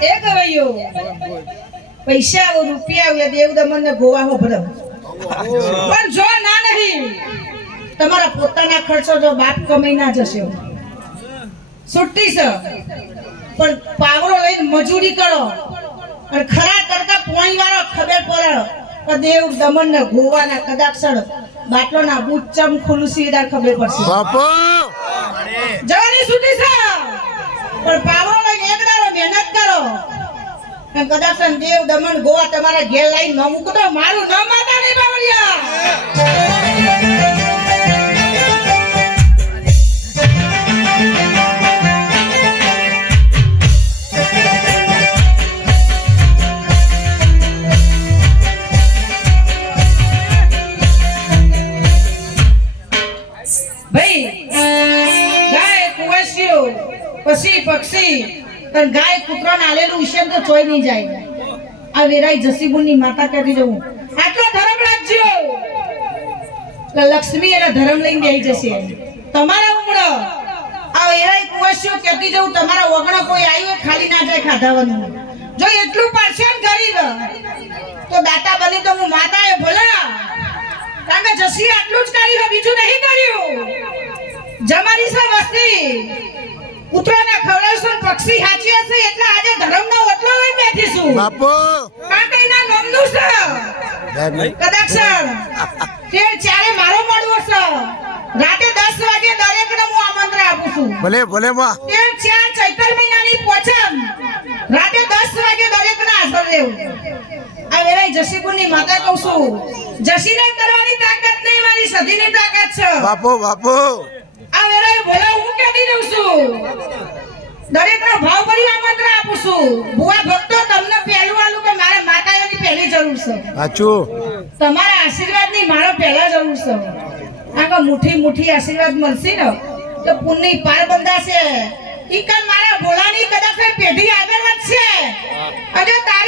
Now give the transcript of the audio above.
એ ગવાયો પૈસા આવો, રૂપિયા આવ્યા દેવ દમન ને ગોવા હો ભરો પણ જો ના નહીં, તમારા પોતાના ખર્ચો જો બાપ કમાઈ ના જશે. છુટ્ટી છે. પણ પાવડો લઈને મજૂરી કરો. અને ખરા કરતા પોણી વાળો ખબર પડે. તો દેવ દમન ને ગોવાના કદાક્ષણ બાટલો ના બૂટ ચમ ખુલ્લું સીધા ખબર પડશે. બાપુ! જવાની છૂટી છે. પણ પાવરો લઈને એક મહેનત કરો. અને કદાચ દેવ દમણ ગોવા તમારા ઘેર લઈને ન મૂકતો મારું ન માતા નહીં બાવળિયા. કુવાસીઓ પછી પક્ષી. પણ ગાય, કૂતરો ને આલેલું વિશે તો ચોઈ નહીં જાય. આ વેરાઈ ની માતા કરી જવું આટલો ધર્મ રાખજો. લક્ષ્મી એના ધર્મ લઈને બેહી જશે. તમારા ઉમળો આ વેરાઈ કુવશ્યો કહેતી જવું તમારા ઓગણો કોઈ આવ્યો ખાલી ના જાય ખાધાવાનું. જો એટલું પાછળ કરી તો દાતા બની તો હું માતા એ ભલા કારણ કે જસી આટલું જ કર્યું બીજું નહીં કર્યું જમારી છે વસ્તી. કૂતરાને ખવડાવશો પક્ષી હાચી હશે એટલે આજે ધર્મનો ઓટલો હોય બેઠીશું. બાપુ. કારણ કે એના નામનું છે. કદાક્ષણ. તે ચારે મારો મળવો છે? રાતે દસ વાગે દરેકને હું આમંત્રણ આપું છું. ભલે ભલે માં તે ચાર ચૈતર મહિનાની પોચમ? રાતે દસ વાગે દરેકને હાજર રહેવું આ વેરાઈ જસીપુરની માતા કહું છું. જસીને કરવાની તાકાત નહીં મારી સધીની તાકાત છે. બાપુ બાપુ. દરેકનો ભાવ ભરી આમંત્રણ આપું છું. ભુવા ભક્તો તમને પહેલું આલું કે મારે માતાઓની પહેલી જરૂર છે. સાચું. તમારા આશીર્વાદની મારો પહેલા જરૂર છે. આ મુઠી મુઠ્ઠી મુઠ્ઠી આશીર્વાદ મળશે ને? તો પુણ્ય પાર બંધાશે. ઈ કાન મારા ભોળાની કદાચ પેઢી આગળ વધશે? અજો તારી